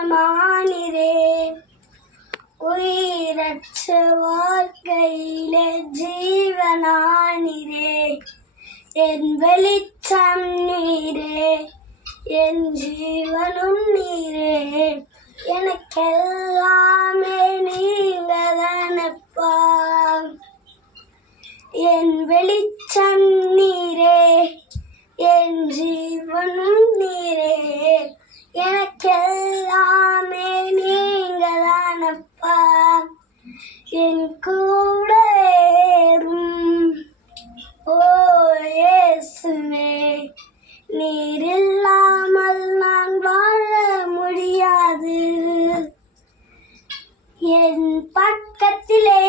வெளிச்சமானிரே, உயிரற்ற வாழ்க்கையிலே ஜீவனானிரே. என் வெளிச்சம் நீரே, என் ஜீவனும் நீரே, எனக்கெல்லாமே நீங்கதானப்பா. என் வெளிச்சம் நீரே, என் ஜீவனும் நீரே, எனக்கெல்லாமே நீங்கதானப்பா. என் கூட ஓ இயேசுவே, நீர் இல்லாமல் நான் வாழ முடியாது. என் பக்கத்திலே